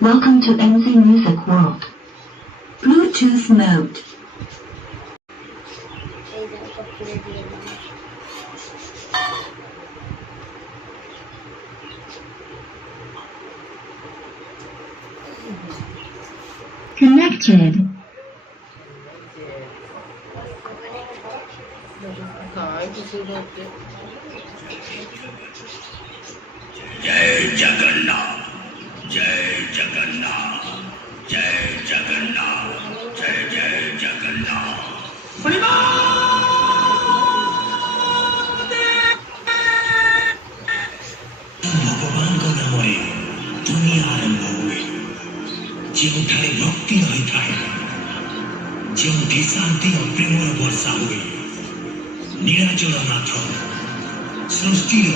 Welcome to NC Music World. Bluetooth mode. Connected. Jai Jagannath, Jai Jagannath, Jai Jagannath, Jai Jagannath. ଭଗବାନଙ୍କ ନାମରେ ଦୁନିଆ ଆରମ୍ଭ ହୁଏ। ଯେଉଁଠାରେ ଭକ୍ତି ରହିଥାଏ, ଯେଉଁଠି ଶାନ୍ତି ଓ ପ୍ରେମର ବର୍ଷା ହୁଏ, ନୀଳାଚଳ ନାଥ ସୃଷ୍ଟିର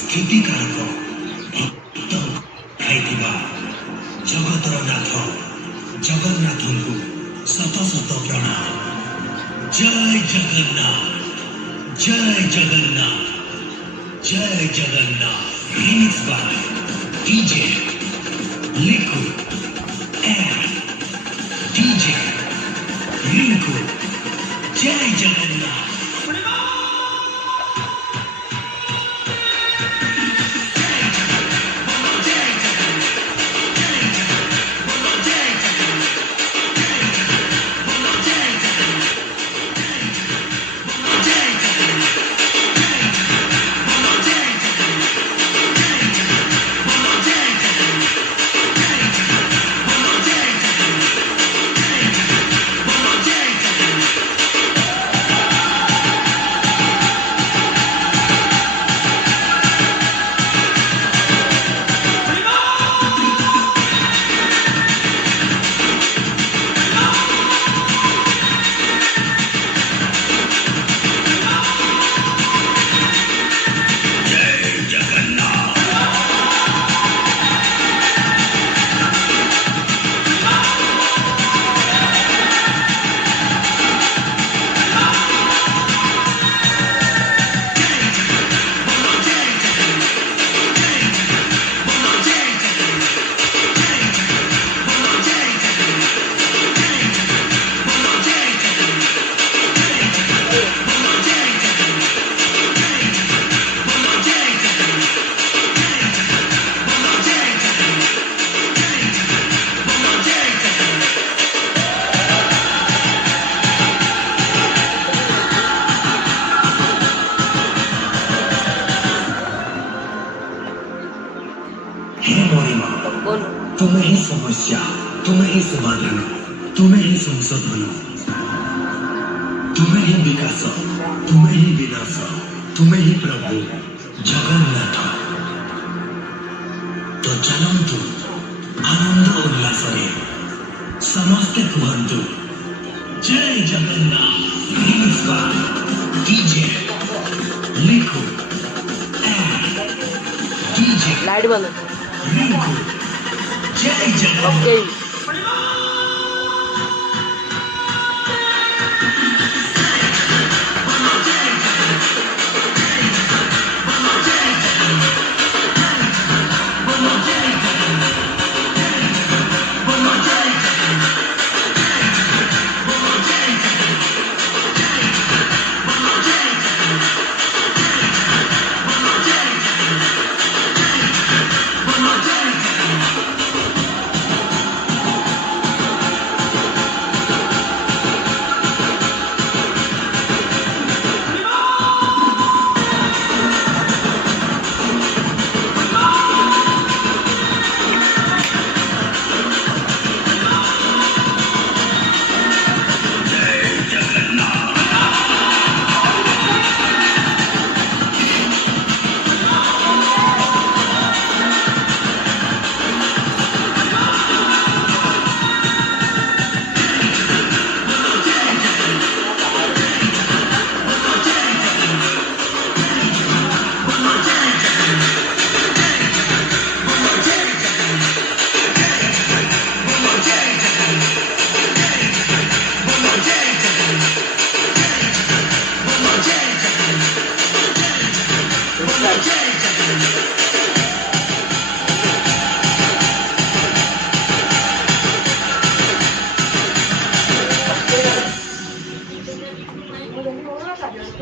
ସ୍ଥିତିକାରକ ଭକ୍ତ ଖାଇଥିବା ଜଗତର ନାଥ ଜଗନ୍ନାଥଙ୍କୁ ଶତ ଶତ ପ୍ରଣାମ। ଜୟ ଜଗନ୍ନାଥ, ଜୟ ଜଗନ୍ନାଥ, ଜୟ Jagannath. Remix by DJ Liku and DJ Rinku. Jai Jagannath. तुम्हें ही समस्या, तुम्हें ही समाधान, तुम्हें ही संशोधन, तुम्हें ही विकास, तुम्हें ही विनाश, तुम्हें ही प्रभु जगन्नाथ। तो चलंतु आनंद उल्लास समस्ते कहतु जय जगन्नाथ। डीजे लिखो डीजे लाइट बंद लिखो जय जगन्नाथ। ओके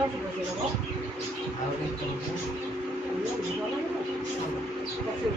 다시 보시라고? 알겠죠. 이거 이거는